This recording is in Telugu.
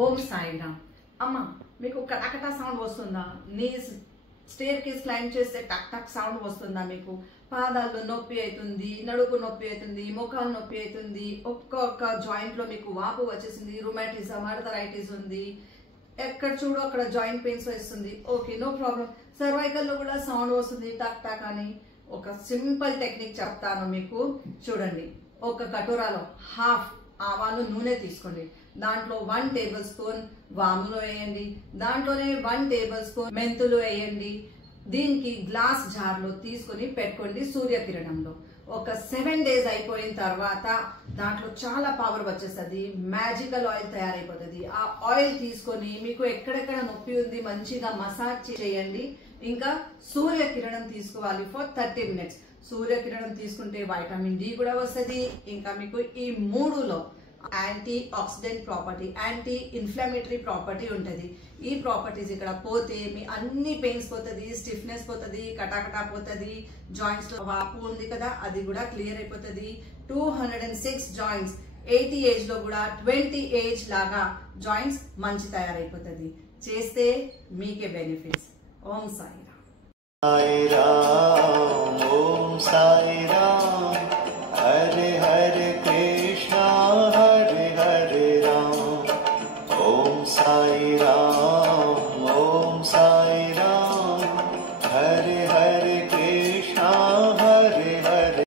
ఓం సాయిరామ్. అమ్మ మీకు కటకట సౌండ్ వస్తుందా? నీ స్టేర్ కేస్ క్లైంబ్ చేస్తే టక్ టక్ సౌండ్ వస్తుందా? మీకు పాదాల్లో నొప్పి అవుతుంది, నడుపు నొప్పి అవుతుంది, ముఖాలు నొప్పి అవుతుంది, ఒక్కొక్క జాయింట్ లో మీకు వాపు వచ్చేసింది, రుమాటిజం, ఆర్థరైటిస్ ఉంది, ఎక్కడ చూడు అక్కడ జాయింట్ పెయిన్స్ వస్తుంది. Okay, no problem. సర్వైకల్ లో కూడా సౌండ్ వస్తుంది టక్ టక్ అని. ఒక సింపుల్ టెక్నిక్ చెప్తాను మీకు, చూడండి. ఒక కటోరాలో హాఫ్ ఆవాలు నూనె తీసుకోండి, దాంట్లో 1 టేబుల్ స్పూన్ వాములు వేయండి, దాంట్లోనే 1 టేబుల్ స్పూన్ మెంతులు వేయండి. దీనికి గ్లాస్ జార్లో తీసుకొని పెట్టుకోండి సూర్యకిరణంలో. ఒక 7 డేస్ అయిపోయిన తర్వాత దాంట్లో చాలా పవర్ వచ్చేస్తుంది, మ్యాజికల్ ఆయిల్ తయారైపోతుంది. ఆ ఆయిల్ తీసుకొని మీకు ఎక్కడెక్కడ నొప్పి ఉంది మంచిగా మసాజ్ చేయండి. ఇంకా సూర్యకిరణం తీసుకోవాలి ఫర్ 30 మినిట్స్. సూర్యకిరణం తీసుకుంటే వైటమిన్ డి కూడా వస్తుంది. ఇంకా మీకు ఈ మూడులో anti oxidant property, anti inflammatory property ఉంటుంది. ఈ ప్రాపర్టీస్ ఇక్కడ పోతే మీ అన్ని పెయిన్స్ పోతుంది, స్టిఫ్నెస్ పోతుంది, కటాకటా పోతుంది, జాయింట్స్ లో వాపు ఉంది కదా అది కూడా క్లియర్ అయిపోతుంది. 206 జాయింట్స్ 80 ఏజ్ లో కూడా 20 ఏజ్ లాగా జాయింట్స్ మంచి తయారైపోతుంది. చేస్తే మీకే బెనిఫిట్స్. ఓం సాయిరామ్. ఓం సాయిరామ్. హరే హరే కృష్ణ హరే హరే రామ్. ఓం సాయిరామ్.